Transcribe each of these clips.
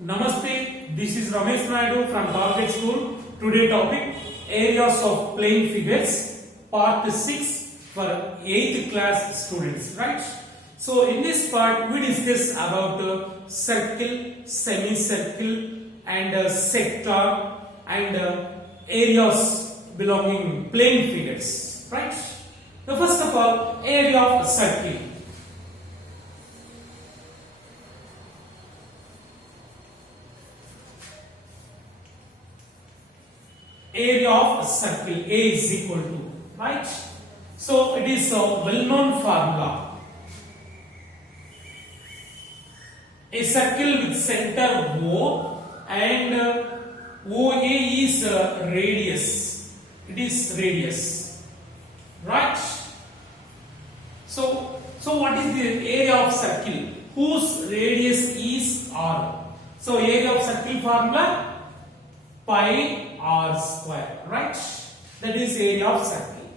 Namaste, this is Ramesh Naidu from Target School. Today topic areas of plane figures part 6 for 8th class students, right? So in this part we discuss about circle, semicircle and sector and areas belonging plane figures, right? Now first of all, area of circle. Area of a circle A is equal to, right? So it is a well-known formula. A circle with center O and OA is radius. It is radius, right? So what is the area of circle whose radius is R? So area of circle formula pi r square, right? That is area of circle.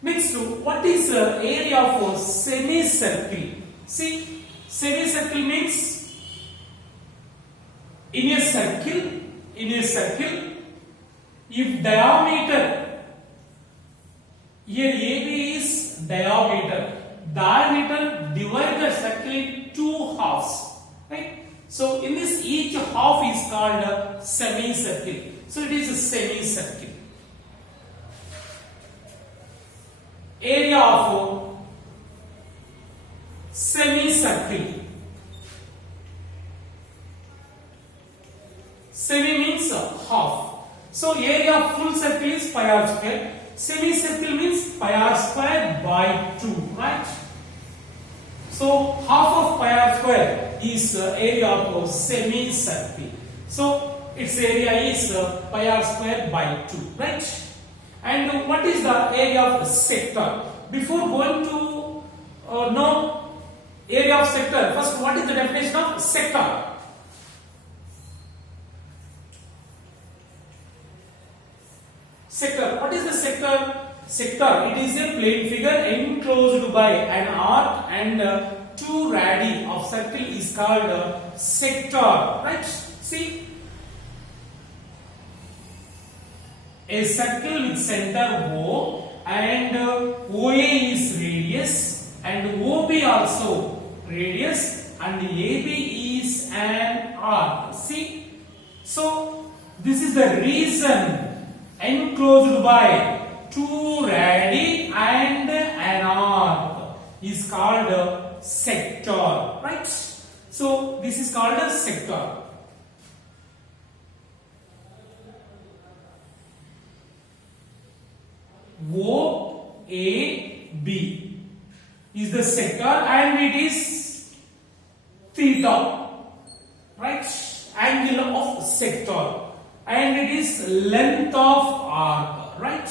Next, what is the area of a semicircle? See, semicircle means in a circle, if diameter, here AB is diameter divide the circle in two halves, right? So in this each half is called a semicircle. So it is a semicircle. Area of semicircle. Semi means half. So area of full circle is pi r square. Semicircle means pi r square by 2, right? So half of pi r square is area of semicircle. So its area is pi r square by 2, right? And what is the area of sector? Before going to know area of sector, first what is the definition of sector? Sector. What is the sector? Sector. It is a plane figure enclosed by an arc and two radii of circle is called sector, right? See, a circle with center O and OA is radius and OB also radius and AB is an arc. See, so this is the reason enclosed by two radii and an arc is called sector, right? So this is called a sector. OAB is the sector and it is theta, right? Angle of sector and it is length of arc, right?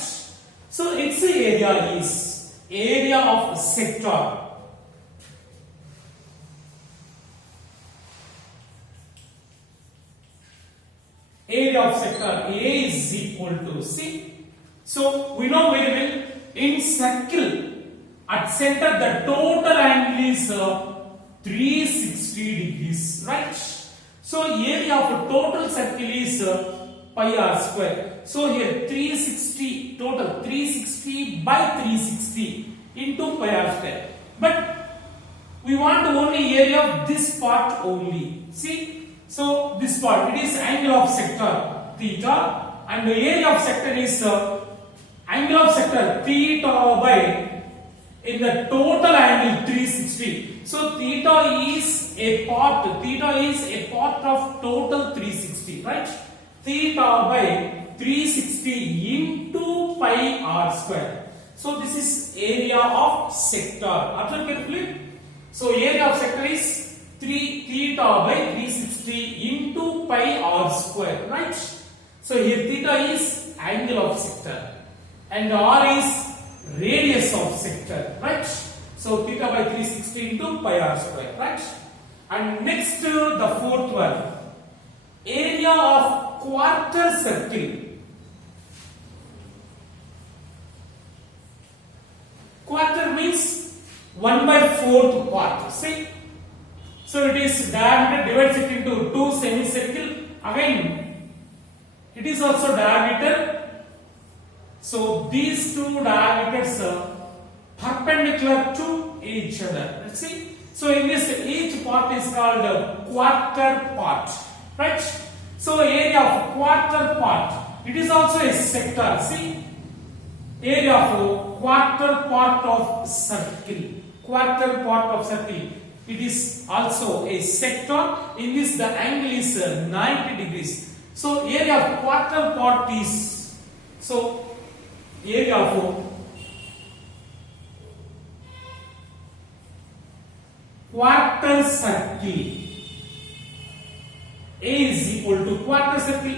So its area is area of sector. Area of sector A is equal to, see, so we know very well in circle at center the total angle is 360 degrees, right? So area of a total circle is pi r square. So here 360 total 360 by 360 into pi r square. But we want only area of this part only. See, so this part it is angle of sector theta and the area of sector is angle of sector theta by in the total angle 360. So theta is a part of total 360, right? Theta by 360 into pi r square. So this is area of sector. Observe carefully. So area of sector is 3 theta by 360 into pi r square, right? So here theta is angle of sector and r is radius of sector, right? So theta by 360 into pi r square, right? And next the fourth one, area of quarter circle. Quarter means 1/4 part. See, So it is diameter divides it into two semicircle. Again, it is also diameter. So these two diameters are perpendicular to each other. Let's see. So in this, each part is called a quarter part, right? So area of quarter part, it is also a sector. See, area of quarter part of circle, quarter part of circle. It is also a sector. In this, the angle is 90 degrees. So area of quarter part is, so area of quarter circle A is equal to quarter circle.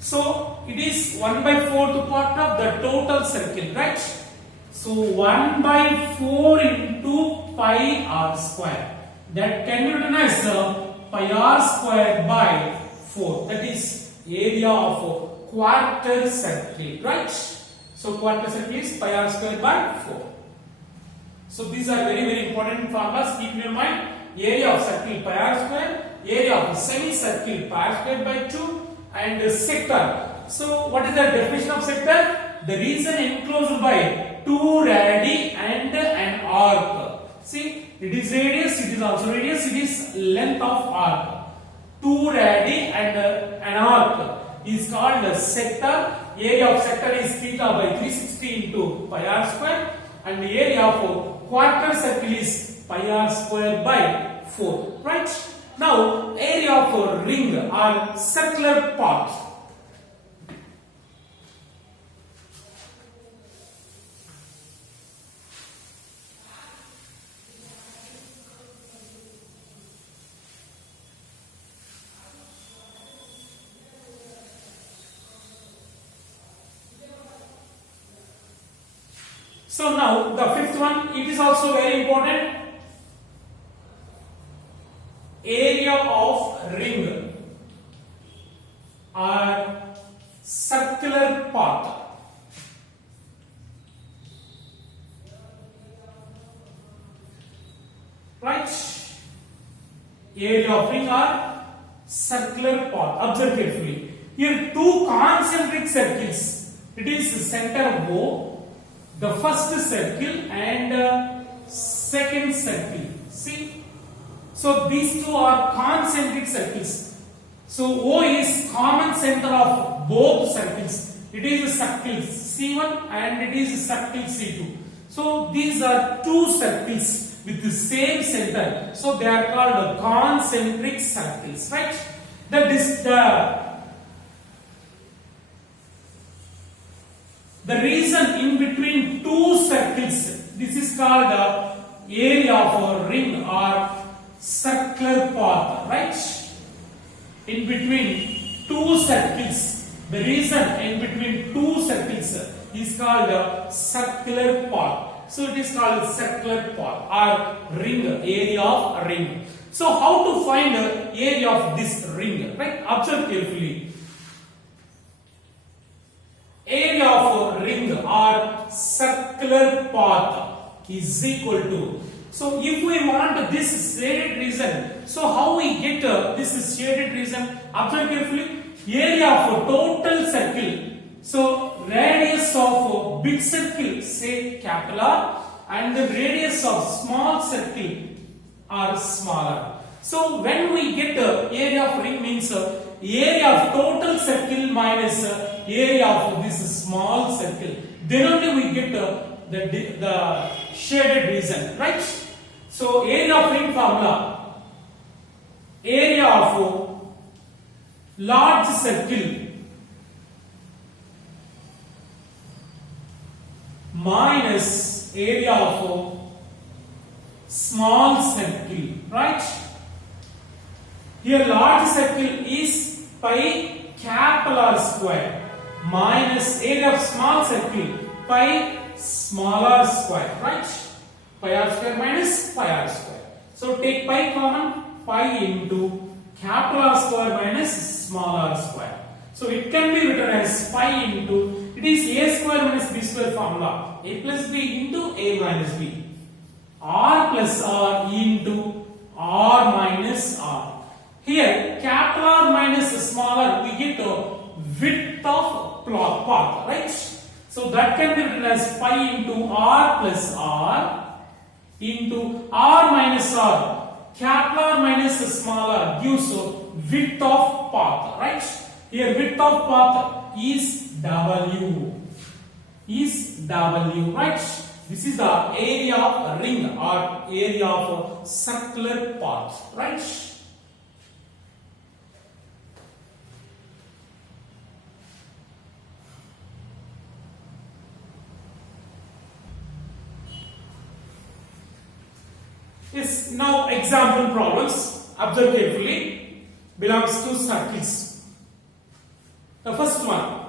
So it is 1/4 part of the total circle, right? So 1/4 into pi r square. That can be written as pi r square by 4. That is area of quarter circle, right? So quarter circle is pi r square by 4. So these are very important formulas. Keep in your mind. Area of circle pi r square, area of semicircle pi r square by 2, and sector. So what is the definition of sector? The region enclosed by two radii and an arc. See, it is radius, it is also radius, it is length of arc. Two radii and an arc is called a sector. Area of sector is theta by 360 into pi r square, and the area of quarter circle is pi r square by 4, right? Now, area of a ring or circular part. So now the fifth one, it is also very important. Area of ring or circular part. Right? Area of ring or circular part. Observe carefully. Here two concentric circles. It is center O, the first circle and second circle. See? So these two are concentric circles. So O is common center of both circles. It is a circle C1 and it is a circle C2. So these are two circles with the same center. So they are called concentric circles, right? The region in between two circles, this is called area of a ring or circular path, right? In between two circles, the region in between two circles is called a circular path. So it is called circular path or ring, area of a ring. So how to find the area of this ring, right? Observe carefully. Area of a ring or circular path is equal to, so if we want this shaded region, so how we get this shaded region? Observe carefully. Area of a total circle. So radius of a big circle, say capital R, and the radius of small circle are smaller. So when we get area of ring means area of total circle minus area of this small circle. Then only we get the shaded region, right? So area of ring formula, area of large circle minus area of small circle, right? Here large circle is pi capital R square minus area of small circle pi small r square, right? Pi r square minus pi r square. So take pi common, pi into capital R square minus small r square. So it can be written as pi into, it is a square minus b square formula, a plus b into a minus b, r plus r into r minus minus r. Here capital R minus small r, we get width of path, right? So that can be written as pi into r plus r into r minus r. Capital R minus small r gives width of path, right? Here width of path is W. Is W, right? This is the area of a ring or area of a circular path, right? Yes, now example problems. Observe carefully. Belongs to circles. The first one.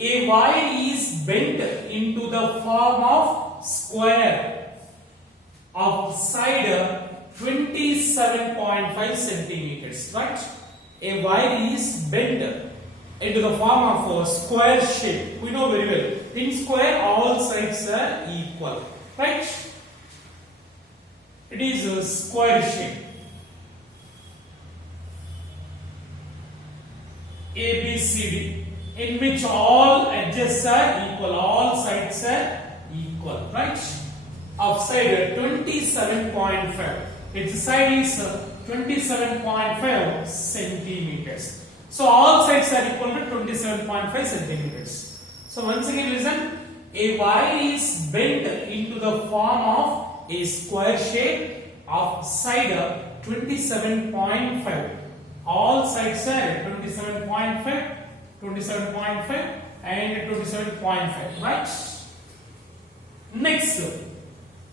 A wire is bent into the form of square of side 27.5 centimeters, right? A wire is bent into the form of a square shape. We know very well. In square, all sides are equal, right? It is a square shape. A, B, C, D. In which all edges are equal, all sides are equal, right? Of side 27.5. Its side is 27.5 centimeters. So all sides are equal to 27.5 centimeters. So once again listen. A wire is bent into the form of a square shape of side 27.5. All sides are 27.5. 27.5 and 27.5, right? Next,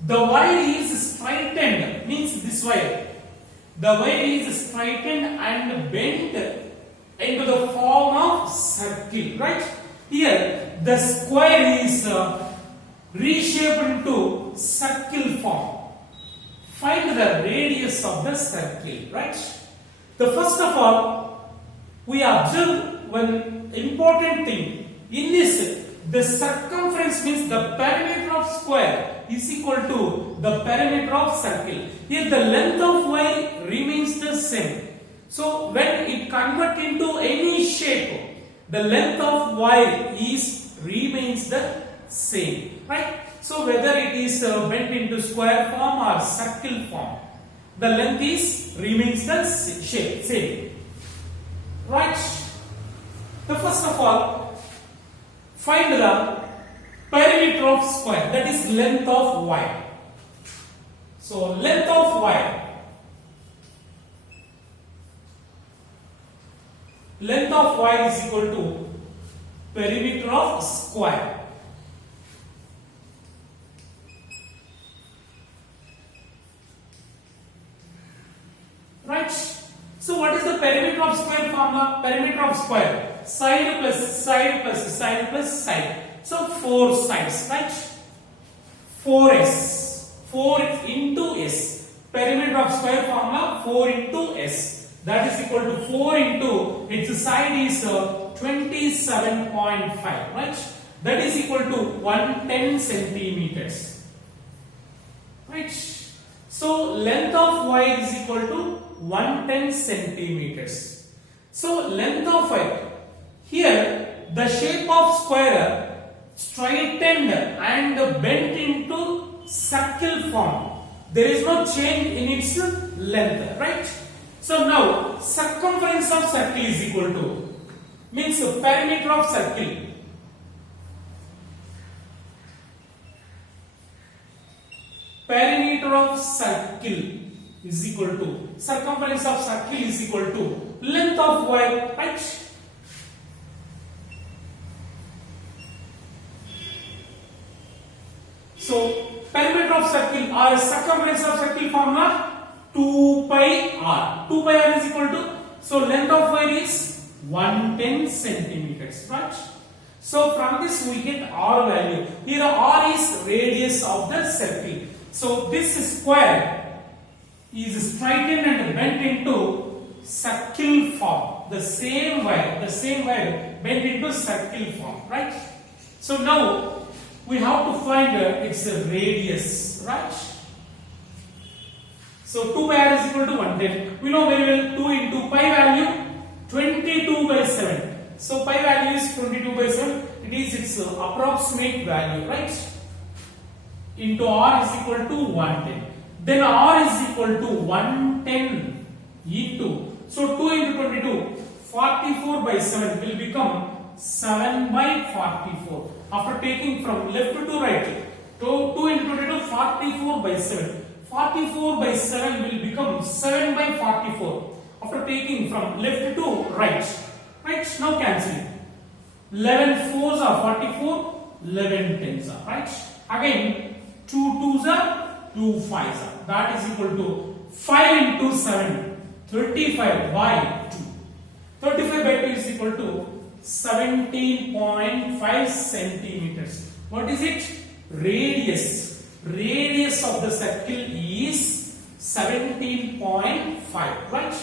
the wire is straightened, means this wire. The wire is straightened and bent into the form of circle, right? Here, the square is reshaped into circle form. Find the radius of the circle, right? The first of all, we observe one important thing. In this, the circumference means the perimeter of square is equal to the perimeter of circle. Here the length of wire remains the same. So when it converts into any shape, the length of wire remains the same, right? So whether it is bent into square form or circle form, the length remains the same, right? The first of all, find the perimeter of square, that is length of wire. So length of wire, is equal to perimeter of square. Right? So what is the perimeter of square formula? Perimeter of square. Side plus side plus side plus side. So 4 sides, right? 4s. 4 into s. Perimeter of square formula 4 into s. That is equal to 4 into its side is 27.5, right? That is equal to 110 centimeters. Right? So length of wire is equal to 110 centimeters. So length of wire. Here the shape of square straightened and bent into circle form. There is no change in its length, right? So now circumference of circle is equal to, means perimeter of circle. Perimeter of circle is equal to, circumference of circle is equal to length of wire, right? So perimeter of circle or circumference of circle formula 2 pi r. 2 pi r is equal to, so length of wire is 110 centimeters, right? So from this we get r value. Here r is radius of the circle. So this square is straightened and bent into circle form. The same wire bent into circle form, right? So now we have to find its radius, right? So 2 pi r is equal to 110. We know very well 2 into pi value 22 by 7. So pi value is 22 by 7. It is its approximate value, right? Into r is equal to 110. Then r is equal to 110 into, so 2 into 22, 44 by 7 will become 7 by 44. After taking from left to right, 2 into 22, 44 by 7. 44 by 7 will become 7 by 44. After taking from left to right. Right? Now cancelling. 11 fours are 44, 11 tens are, right? Again, 2 twos are 2 fives are. That is equal to 5 into 7, 35 by 2. 35 by 2 is equal to 17.5 centimeters. What is it? Radius. Radius of the circle is 17.5, right?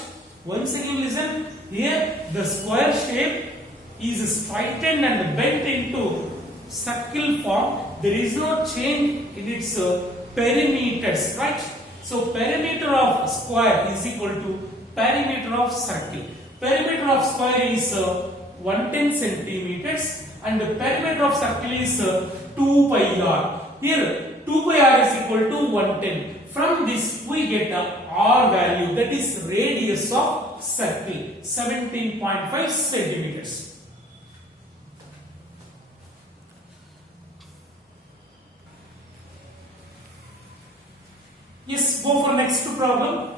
Once again listen, here the square shape is straightened and bent into circle form. There is no change in its perimeters, right? So perimeter of square is equal to perimeter of circle. Perimeter of square is 110 centimeters and the perimeter of circle is 2 pi r. Here 2 pi r is equal to 110. From this we get a r value, that is radius of circle, 17.5 centimeters. Yes, go for next problem.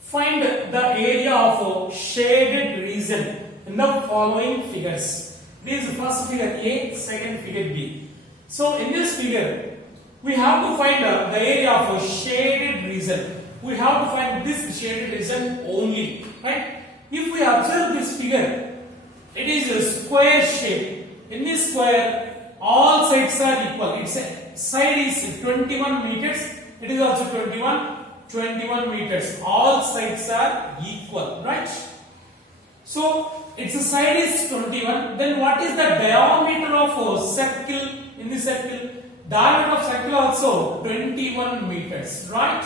Find the area of a shaded region in the following figures. This is first figure A, second figure B. So in this figure, we have to find the area of a shaded region. We have to find this shaded region only, right? If we observe this figure, it is a square shape. In this square, all sides are equal. Its side is 21 meters. It is also 21 meters. All sides are equal, right? So its side is 21. Then what is the diameter of a circle in this circle? Diameter of circle also 21 meters, right?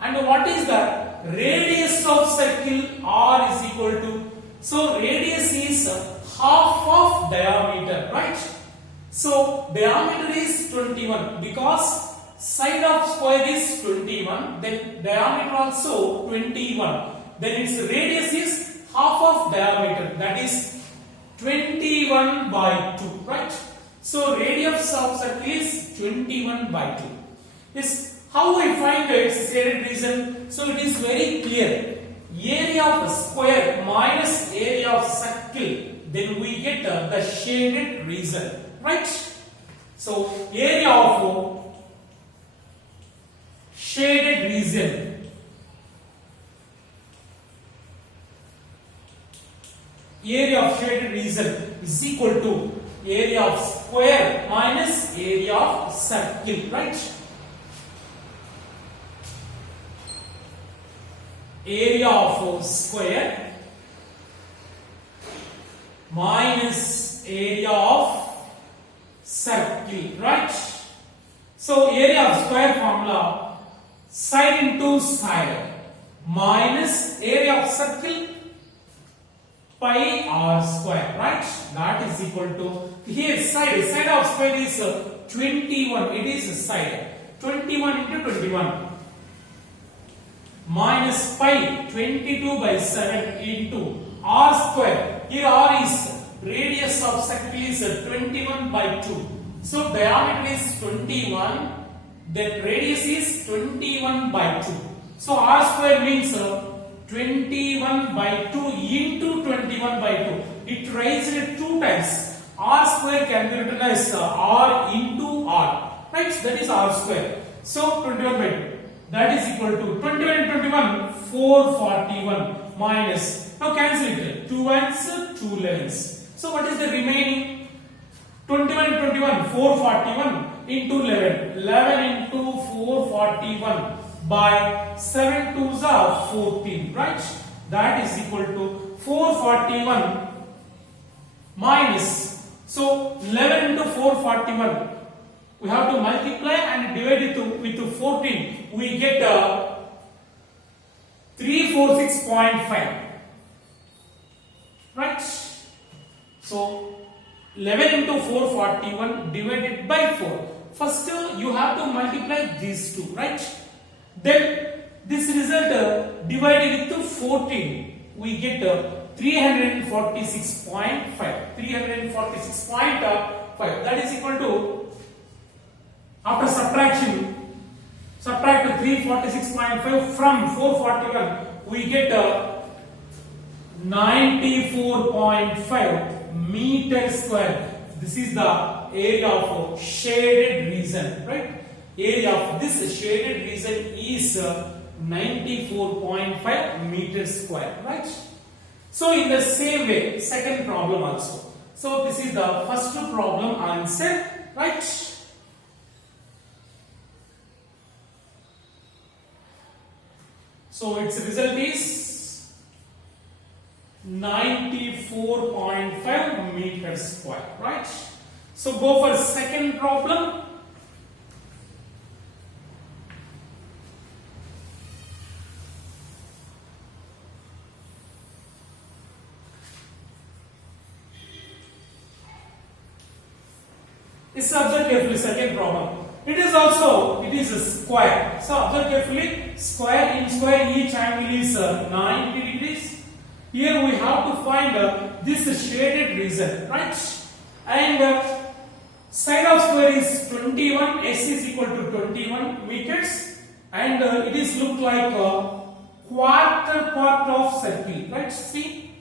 And what is the radius of circle? R is equal to, so radius is half of diameter, right? So diameter is 21 because side of square is 21, then diameter also 21. Then its radius is half of diameter, that is 21 by 2, right? So radius of circle is 21 by 2. Yes. How we find its shaded region? So it is very clear. Area of a square minus area of circle, then we get the shaded region, right? So area of shaded region, area of shaded region is equal to area of square minus area of circle, right? Area of square minus area of circle, right? So area of square formula, side into side minus area of circle pi r square, right? That is equal to, here side of square is 21. It is side 21 into 21 minus pi 22 by 7 into r square. Here r is radius of circle is 21 by 2. So diameter is 21. Then radius is 21 by 2. So r square means 21 by 2 into 21 by 2. It raised 2 times. R square can be written as r into r. Right? That is r square. So 21 by 2. That is equal to 21 and 21, 441 minus. Now cancel it. 2 ones, 2 11s. So what is the remaining? 21 and 21, 441 into 11. 11 into 441 by 7 2s are 14, right? That is equal to 441 minus. So 11 into 441. We have to multiply and divide it with 14. We get 346.5. Right? So 11 into 441 divided by 4. First you have to multiply these two, right? Then this result divided with 14, we get 346.5. 346.5. That is equal to, after subtraction, subtract 346.5 from 441, we get 94.5 meters square. This is the area of shaded region, right? Area of this shaded region is 94.5 meters square, right? So in the same way, second problem also. So this is the first problem answer, right? So its result is 94.5 meters square, right? So go for second problem. This observe carefully, second problem. It is a square. So observe carefully, square in square, each angle is 90 degrees. Here we have to find this shaded region, right? And side of square is 21, s is equal to 21 meters, and it is look like a quarter part of circle, right? See,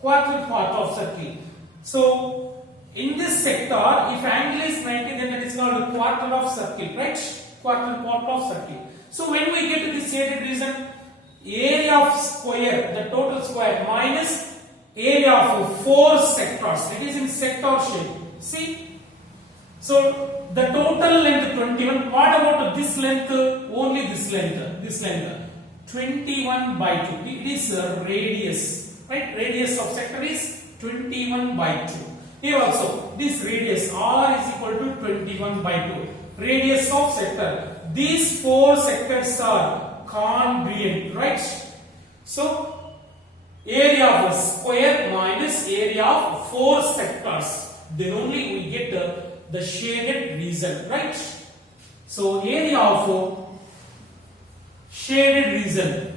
quarter part of circle. So in this sector, if angle is 90, then it is called a quarter of circle, right? Quarter part of circle. So when we get to this shaded region, area of square, the total square, minus area of 4 sectors. It is in sector shape. See? So the total length 21. What about this length? Only this length. This length 21 by 2. It is a radius, right? Radius of sector is 21 by 2. Here also, this radius R is equal to 21 by 2. Radius of sector. These 4 sectors are congruent, right? So area of a square minus area of 4 sectors, then only we get the shaded region, right? So area of a shaded region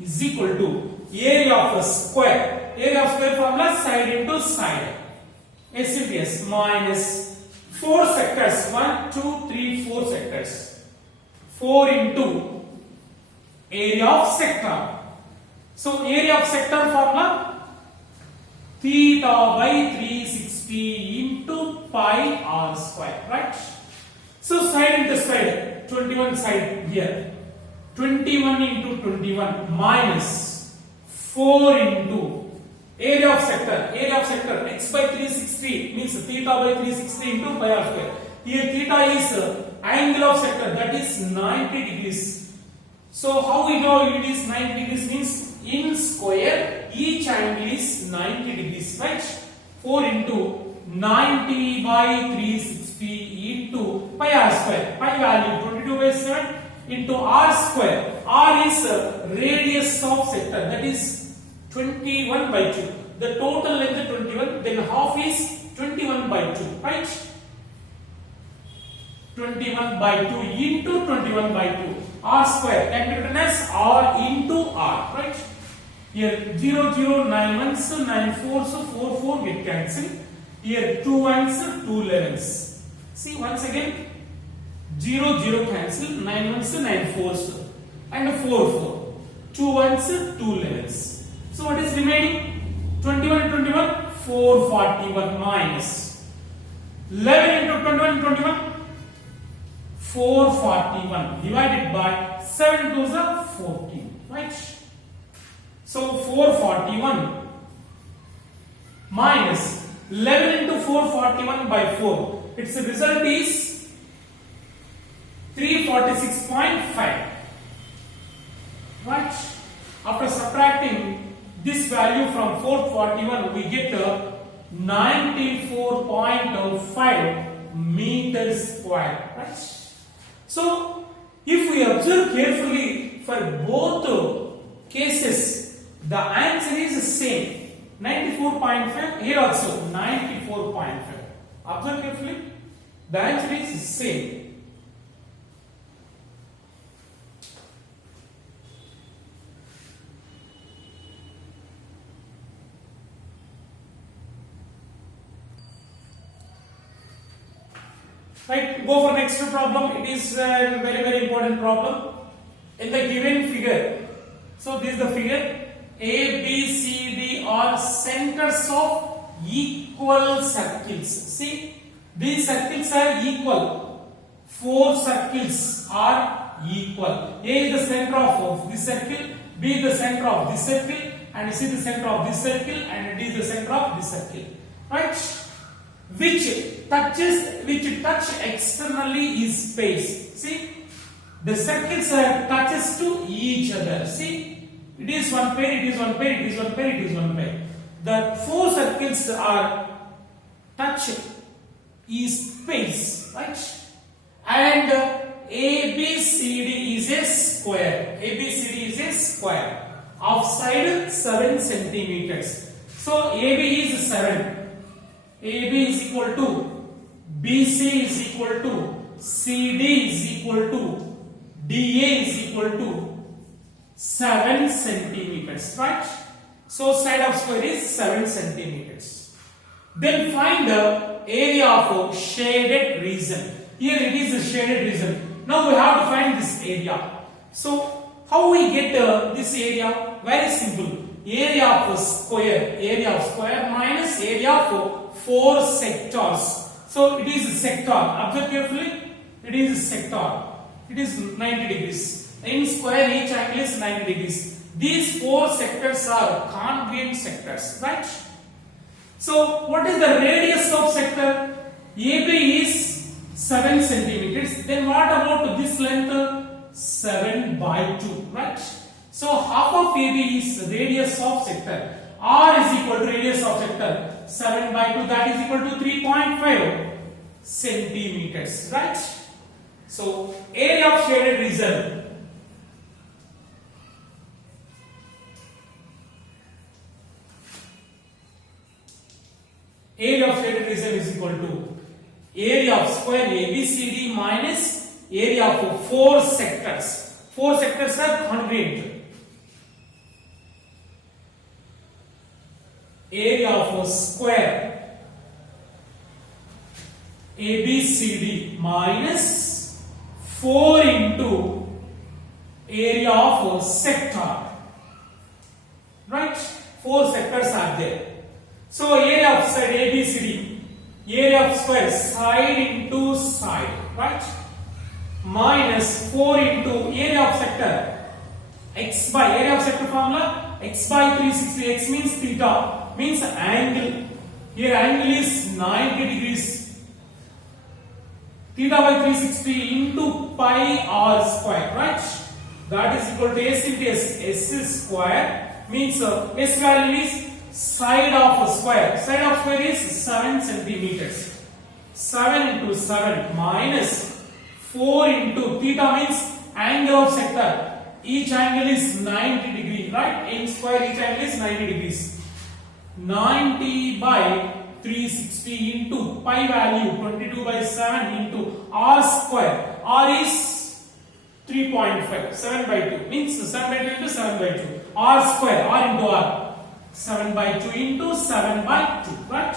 is equal to area of a square. Area of square formula, side into side. S minus 4 sectors, 1, 2, 3, 4 sectors. 4 into area of sector. So area of sector formula, theta by 360 into pi r square, right? So side into side, 21 side here. 21 into 21 minus 4 into area of sector x by 360 means theta by 360 into pi r square. Here theta is angle of sector, that is 90 degrees. So how we know it is 90 degrees means in square each angle is 90 degrees, right? 4 into 90 by 360 into pi r square. Pi value 22 by 7 into r square. R is radius of sector, that is 21 by 2. The total length 21, then half is 21 by 2, right? 21 by 2 into 21 by 2. R square can be written as R into R, right? Here 0, 0, 9 ones, 9 fours, 4, 4 get cancelled. Here 2 ones, 2 11s. See once again, 0, 0 cancel, 9 ones, 9 fours, and 4, 4. 2 ones, 2 11s. So what is remaining? 21 into 21, 441 minus 11 into 21, 21, 441 divided by 7 to the 14, right? So 441 minus 11 into 441 by 4. Its result is 346.5. Right? After subtracting this value from 441, we get 94.5 meters square. Right? So if we observe carefully for both cases, the answer is the same. 94.5, here also 94.5. Observe carefully, the answer is the same. Right, go for next problem. It is a very important problem. In the given figure, so this is the figure. A, B, C, D are centers of equal circles. See, these circles are equal. 4 circles are equal. A is the center of this circle, B is the center of this circle, and C is the center of this circle, and D is the center of this circle. Right? Which touch externally is space. See, the circles are touches to each other. See, it is one pair, it is one pair, it is one pair, it is one pair. The 4 circles are touch is space, right? And ABCD is a square. ABCD is a square of side 7 centimeters. So AB is 7. AB is equal to BC is equal to CD is equal to DA is equal to 7 centimeters, right? So side of square is 7 centimeters. Then find the area of a shaded region. Here it is a shaded region. Now we have to find this area. So how we get this area? Very simple. Area of a square minus area of 4 sectors. So it is a sector. Observe carefully. It is a sector. It is 90 degrees. In square, each angle is 90 degrees. These 4 sectors are congruent sectors, right? So what is the radius of sector? AB is 7 centimeters. Then what about this length? 7 by 2, right? So half of AB is radius of sector. R is equal to radius of sector 7 by 2, that is equal to 3.5 centimeters, right? So area of shaded region. Area of shaded region is equal to area of square ABCD minus area of 4 sectors. 4 sectors are congruent. Area of a square ABCD minus 4 into area of a sector, right? 4 sectors are there. So area of side ABCD, area of square side into side, right? Minus 4 into area of sector x by area of sector formula x by 360. X means theta, means angle. Here angle is 90 degrees. Theta by 360 into pi r square, right? That is equal to s into s. S square means s value is side of a square. Side of square is 7 centimeters. 7 into 7 minus 4 into theta means angle of sector. Each angle is 90 degree, right? In square each angle is 90 degrees. 90 by 360 into pi value 22 by 7 into r square. R is 3.5. 7 by 2 means 7 by 2 into 7 by 2. R square, R into R. 7 by 2 into 7 by 2, right?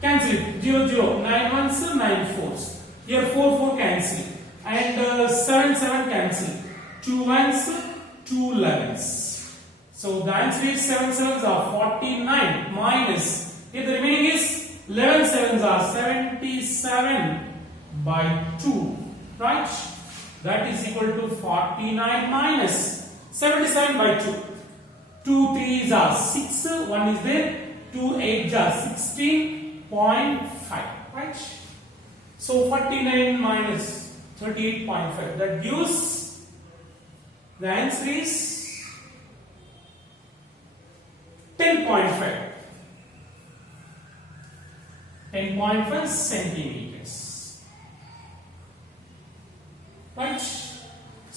Cancel it. 0, 0. 9 ones, 9 fours. Here 4, 4 cancel. And 7, 7 cancel. 2 ones, 2 11s. So the answer is 7 sevens are 49 minus. Here the remaining is 11 sevens are 77 by 2, right? That is equal to 49 minus 77 by 2. 2 3s are 6, 1 is there, 2 8s are 16.5, right? So 49 minus 38.5, that gives the answer is 10.5. 10.5 centimeters.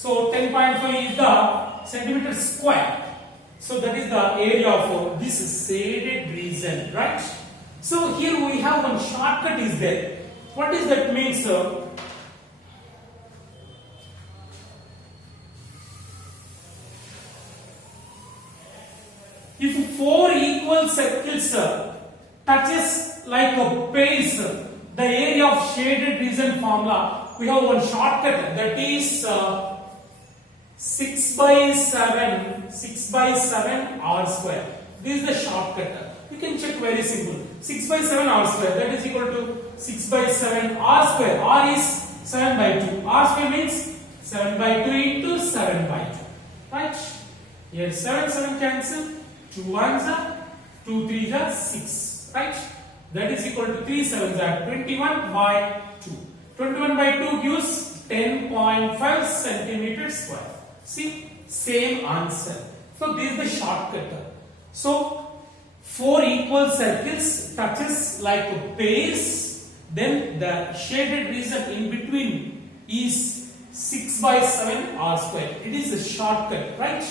So 10.5 is the centimeter square. So that is the area of this shaded region, right? So here we have one shortcut is there. What is that means? If four equal circles touches like a pace, the area of shaded region formula, we have one shortcut, that is 6 by 7 r square. This is the shortcut. You can check very simple. 6 by 7 r square, that is equal to 6 by 7 r square. R is 7 by 2. R square means 7 by 2 into 7 by 2. Right? Here 7 cancel. 2 1s are 2 3s are 6. Right? That is equal to 3 7s are 21 by 2. 21 by 2 gives 10.5 centimeters square. See, same answer. So this is the shortcut. So 4 equal circles touches like a base, then the shaded region in between is 6 by 7 r square. It is a shortcut, right?